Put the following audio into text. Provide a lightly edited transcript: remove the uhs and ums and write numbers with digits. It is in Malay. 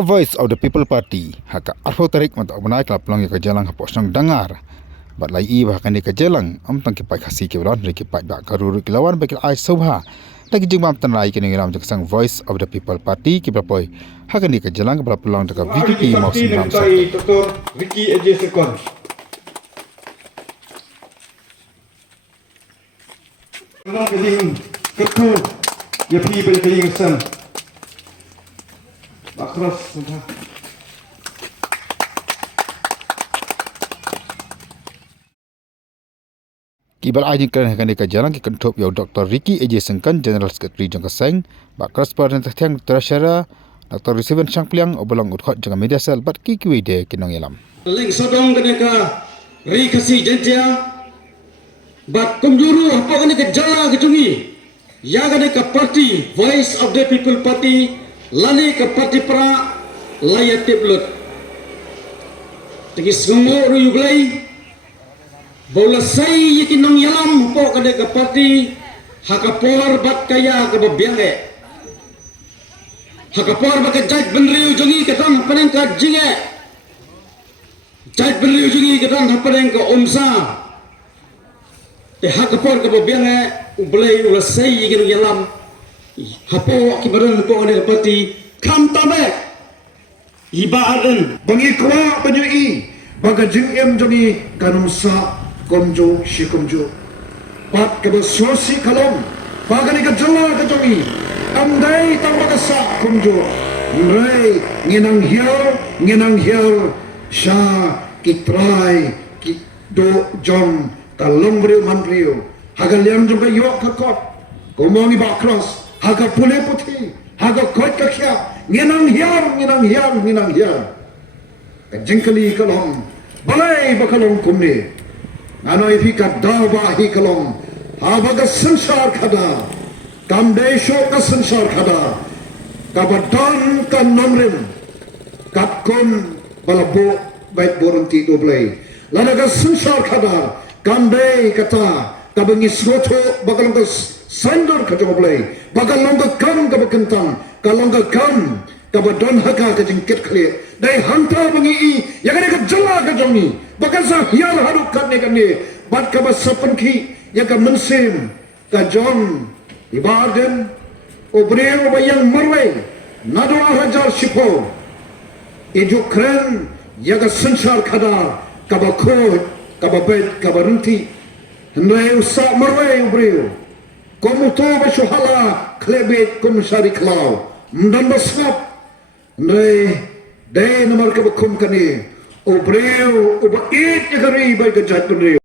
Haka Voice of the People Party haka arho tarik mata obnai klap long ka jalang ha posong Dangar. Bat lai I bahkan di ka jalang tang ki pai Khasi ki bron ri ki Paidbah Garo ki lawan bakil ai Sngewbha. Lagi jengmam tan rai ki Nongïalam jak sang Voice of the People Party ki berpoi haka ni ka jalang ka pelong ka VP Mawsynram Dr. Ricky AJ Sekon. Kalau keling keku ya pi ber keling san. Akras sudah. Kibal ajin kan hakan ka jalang ki kentop yo Dr. Ricky AJ Sekon General Secretary jang kaseng ba Correspondent Pdiang Treasurer Dr. Pdiang obolong utkot jang media sel bat ki de ki Nongïalam. Leng sodong kena ka ri Khasi jentia bat kumjuru apa kena ka jala ke jungi ya kena ka party Voice of the People Party lani ka party pra layat tiblut tegi semua ru yuglai bola sai yiki Nongïalam apa kena ka party hakapor bat kaya ka babiange hakapor bat ka jaj benriu jungi ka tam paneng ka jinge jaj benriu jungi ka tam paneng ka omsa hakapor ka babiange ublai bola sai yiki Nongïalam hapo kibaran po kena ka party kam tabe ibadan Bangi kwa penyui baga jingem joni kanumsa komjo shikomjo. Pat ke sosi kalom baga ni ka jala ka joni amdai tambah sa komjo. Nrai ngenang hiao sha kitrai ki do jom talong brio manrio hagal yang jom ka yok ka kot komongi bakros haga pule puti haga kot ka kya ngenang hiao jengkali kalom balai bakalom kumne anoi fi ka dawa hi kalom habaga sansar khada kamdesho ka sansar khada kabadan ka nomrim katkon balabo bait boronti doblai lanaga sansar khada kamdei kata kabangi soto bakalom ka sandor ka doblai bakalom ka kam ka bakentang kalong ka kam kabadon haka ka jingkit khle dai hanta bangi ya ka jala ka jongi bakan sa hial haduk kan ne bat ka basapan ki ya ka mensim ka jon ibaden obreo bayang marwe nado hajar sipo ejukren ya ka sansar khada ka bakho ka babet ka barunti ndai usa marwe obreo komuto bashuhala klebet kumsari klau mdan basap Nei, dai nomor ke bukum kani, obreu, oba it negeri baik kejat beri.